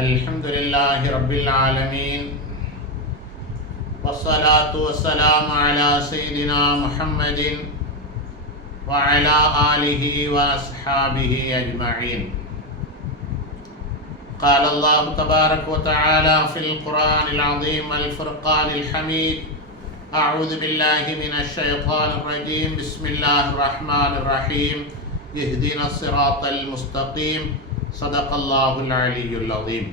الحمد لله رب العالمين والصلاة والسلام على سيدنا محمد وعلى آله وأصحابه أجمعين. قال الله تبارك وتعالى في القرآن العظيم الفرقان الحميد: أعوذ بالله من الشيطان الرجيم. بسم الله الرحمن الرحيم. اهدنا الصراط المستقيم. صدق الله العلي العظيم.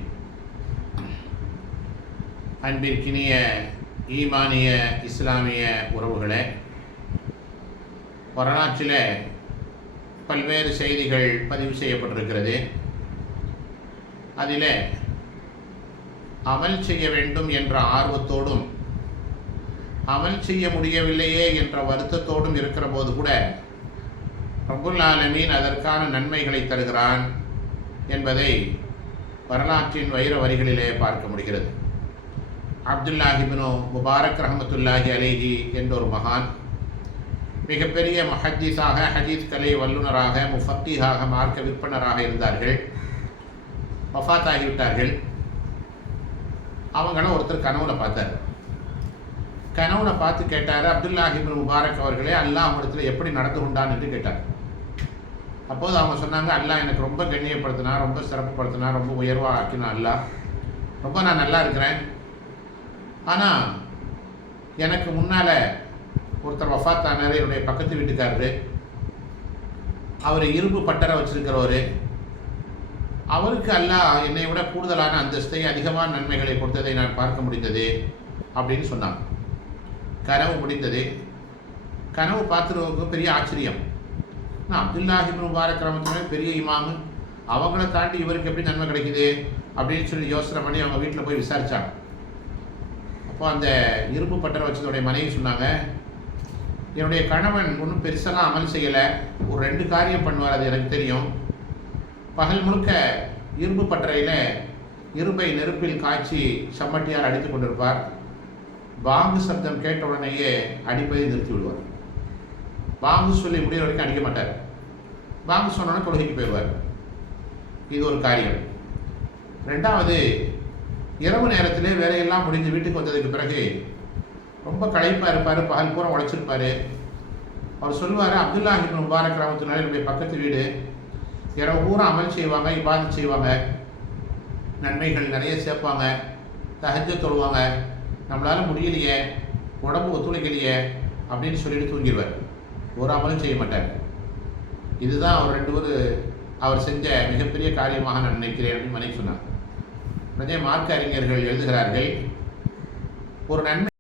அன்பிற்கினிய ஈமானிய இஸ்லாமிய உறவுகளே, வரலாற்றில் பல்வேறு செய்திகள் பதிவு செய்யப்பட்டிருக்கிறது. அதில் அமல் செய்ய வேண்டும் என்ற ஆர்வத்தோடும் அமல் செய்ய முடியவில்லையே என்ற வருத்தத்தோடும் இருக்கிற போது கூட ரப்புல் ஆலமீன் அதற்கான நன்மைகளை தருகிறான் என்பதை வரலாற்றின் வைர வரிகளிலே பார்க்க முடிகிறது. அப்துல்லாஹி இப்னு முபாரக் ரஹ்மத்துல்லாஹி அலைஹி என்ற ஒரு மகான், மிகப்பெரிய முஹத்தீஸாக, ஹதீஸ் கலை வல்லுநராக, முஃபக்கீஹாக, மார்க்க விற்பனராக இருந்தார்கள். வஃபாத் ஆகிவிட்டார்கள். அவங்கள ஒருத்தர் கனவுல பார்த்தார். கனவுல பார்த்து கேட்டார், அப்துல்லாஹி இப்னு முபாரக் அவர்களே, அல்லாஹ் இடத்துல எப்படி நடந்து கொண்டான் என்று கேட்டார். அப்போது அவங்க சொன்னாங்க, அல்லாஹ் எனக்கு ரொம்ப கண்ணியப்படுத்தினா, ரொம்ப சிறப்புப்படுத்தினா, ரொம்ப உயர்வாக ஆக்கினா, அல்லாஹ் ரொம்ப நான் நல்லா இருக்கிறேன். ஆனால் எனக்கு முன்னால் ஒருத்தர் வஃபாத் ஆனார், என்னுடைய பக்கத்து வீட்டுக்காரரு. அவர் இரும்பு பட்டறை வச்சிருக்கிறவர். அவருக்கு அல்லாஹ் என்னை விட கூடுதலான அந்தஸ்தை, அதிகமான நன்மைகளை கொடுத்ததை நான் பார்க்க முடிந்தது அப்படின்னு சொன்னாங்க. கனவு முடிந்தது. கனவு பார்த்துருவங்களுக்கு பெரிய ஆச்சரியம். நான் அப்துல்லாஹி இப்னு முபாரக் ரஹ்மத்துல்லாஹி பெரிய இமாமு, அவங்கள தாண்டி இவருக்கு எப்படி நன்மை கிடைக்குது அப்படின்னு சொல்லி யோசனை பண்ணி அவங்க வீட்டில் போய் விசாரித்தாங்க. அப்போ அந்த இரும்பு பட்டறை வச்சதோடைய மனைவி சொன்னாங்க, என்னுடைய கணவன் ஒன்றும் பெருசெல்லாம் அமல் செய்யலை, ஒரு 2 காரியம் பண்ணுவார், அது எனக்கு தெரியும். பகல் முழுக்க இரும்பு பட்டறையில் இரும்பை நெருப்பில் காய்ச்சி சம்மட்டியால் அடித்து கொண்டிருப்பார். பாங்கு சப்தம் கேட்ட உடனேயே அடிப்பதை நிறுத்தி விடுவார். பாங்கு சொல்லி முடிகிற வரைக்கும் அடிக்க மாட்டார். பாங்கு சொன்னோன்னா தொழுகைக்கு போயிடுவார். இது ஒரு காரியம். 2வது, இரவு நேரத்திலே வேலையெல்லாம் முடிஞ்சு வீட்டுக்கு வந்ததுக்கு பிறகு ரொம்ப களைப்பாக இருப்பார், பகல் பூரா உழைச்சிருப்பார். அவர் சொல்லுவார், அப்துல்லாஹி இப்னு முபாரக் ரஹ்மத்துல்லாஹி என்னுடைய பக்கத்து வீடு, இரவு பூரா அமல் செய்வாங்க, இபாதத் செய்வாங்க, நன்மைகள் நிறைய சேர்ப்பாங்க, தஹஜ்ஜத் தொழுவாங்க. நம்மளால் முடியலையே, உடம்பு ஒத்துழைக்கலையே அப்படின்னு சொல்லிட்டு தூங்கிடுவார். ஒரு அமலும் செய்ய மாட்டார். இதுதான் அவர் செஞ்ச மிகப்பெரிய காரியமாக நான் நினைக்கிறேன் அப்படின்னு மனைவி சொன்னார். நிறைய மார்க்க அறிஞர்கள் எழுதுகிறார்கள், ஒரு நன்மை